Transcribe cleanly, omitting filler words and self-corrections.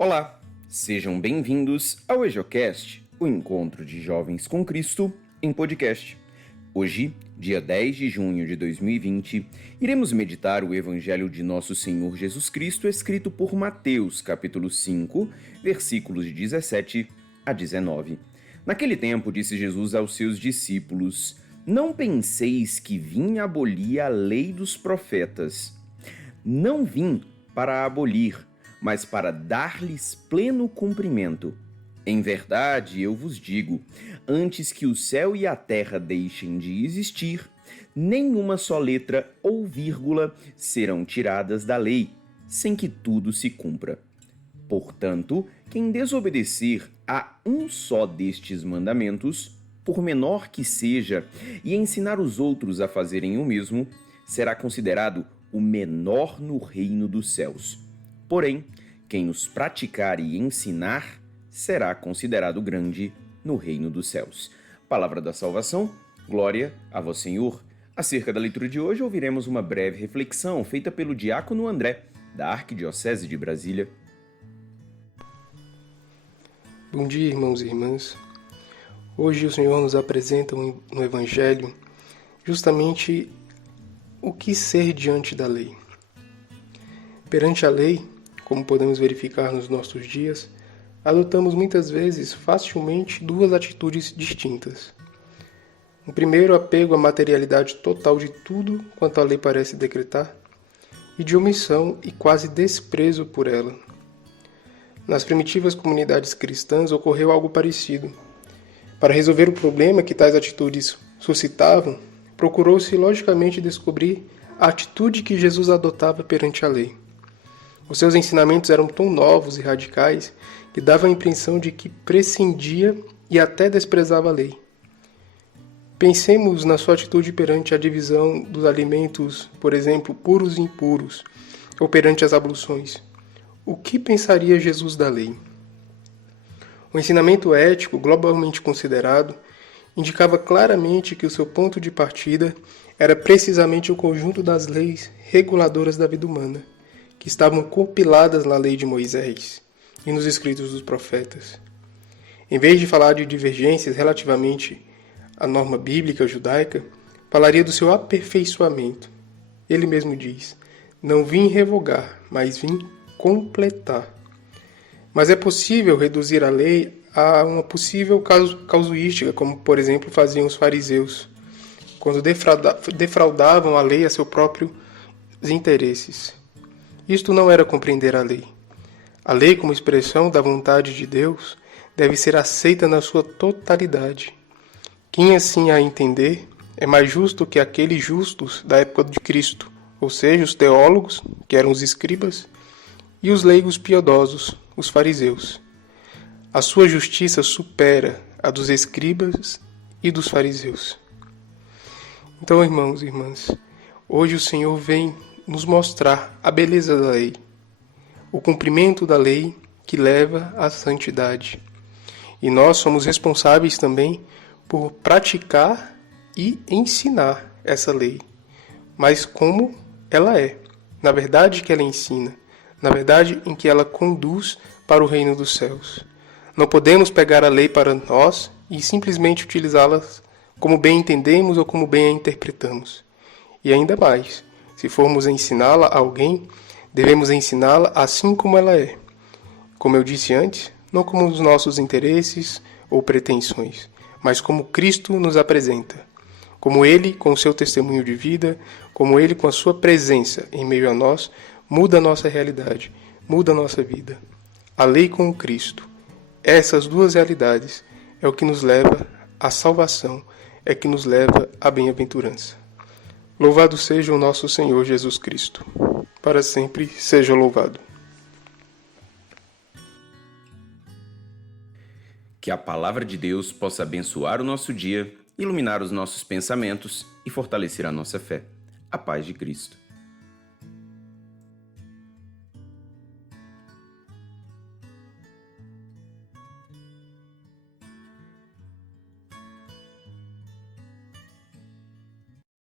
Olá, sejam bem-vindos ao EJOcast, o encontro de jovens com Cristo em podcast. Hoje, dia 10 de junho de 2020, iremos meditar o Evangelho de Nosso Senhor Jesus Cristo escrito por Mateus, capítulo 5, versículos de 17 a 19. Naquele tempo, disse Jesus aos seus discípulos: Não penseis que vim abolir a lei dos profetas. Não vim para abolir, mas para dar-lhes pleno cumprimento. Em verdade, eu vos digo, antes que o céu e a terra deixem de existir, nenhuma só letra ou vírgula serão tiradas da lei, sem que tudo se cumpra. Portanto, quem desobedecer a um só destes mandamentos, por menor que seja, e ensinar os outros a fazerem o mesmo, será considerado o menor no reino dos céus. Porém, quem os praticar e ensinar será considerado grande no reino dos céus. Palavra da salvação, glória a vós, Senhor. Acerca da leitura de hoje, ouviremos uma breve reflexão feita pelo diácono André, da Arquidiocese de Brasília. Bom dia, irmãos e irmãs. Hoje o Senhor nos apresenta no Evangelho justamente o que ser diante da lei. Perante a lei, como podemos verificar nos nossos dias, adotamos muitas vezes facilmente duas atitudes distintas. O primeiro, apego à materialidade total de tudo quanto a lei parece decretar, e de omissão e quase desprezo por ela. Nas primitivas comunidades cristãs ocorreu algo parecido. Para resolver o problema que tais atitudes suscitavam, procurou-se logicamente descobrir a atitude que Jesus adotava perante a lei. Os seus ensinamentos eram tão novos e radicais que dava a impressão de que prescindia e até desprezava a lei. Pensemos na sua atitude perante a divisão dos alimentos, por exemplo, puros e impuros, ou perante as abluções. O que pensaria Jesus da lei? O ensinamento ético, globalmente considerado, indicava claramente que o seu ponto de partida era precisamente o conjunto das leis reguladoras da vida humana, que estavam compiladas na lei de Moisés e nos escritos dos profetas. Em vez de falar de divergências relativamente à norma bíblica judaica, falaria do seu aperfeiçoamento. Ele mesmo diz: não vim revogar, mas vim completar. Mas é possível reduzir a lei a uma possível casuística, como, por exemplo, faziam os fariseus, quando defraudavam a lei a seus próprios interesses. Isto não era compreender a lei. A lei, como expressão da vontade de Deus, deve ser aceita na sua totalidade. Quem assim a entender é mais justo que aqueles justos da época de Cristo, ou seja, os teólogos, que eram os escribas, e os leigos piedosos, os fariseus. A sua justiça supera a dos escribas e dos fariseus. Então, irmãos e irmãs, hoje o Senhor vem nos mostrar a beleza da lei, o cumprimento da lei que leva à santidade. E nós somos responsáveis também por praticar e ensinar essa lei. Mas como ela é, na verdade que ela ensina, na verdade em que ela conduz para o reino dos céus. Não podemos pegar a lei para nós e simplesmente utilizá-la como bem entendemos ou como bem a interpretamos. E ainda mais, se formos ensiná-la a alguém, devemos ensiná-la assim como ela é. Como eu disse antes, não como os nossos interesses ou pretensões, mas como Cristo nos apresenta. Como Ele, com o seu testemunho de vida, como Ele, com a sua presença em meio a nós, muda a nossa realidade, muda a nossa vida. A lei com o Cristo. Essas duas realidades é o que nos leva à salvação, é que nos leva à bem-aventurança. Louvado seja o nosso Senhor Jesus Cristo. Para sempre seja louvado. Que a palavra de Deus possa abençoar o nosso dia, iluminar os nossos pensamentos e fortalecer a nossa fé. A paz de Cristo.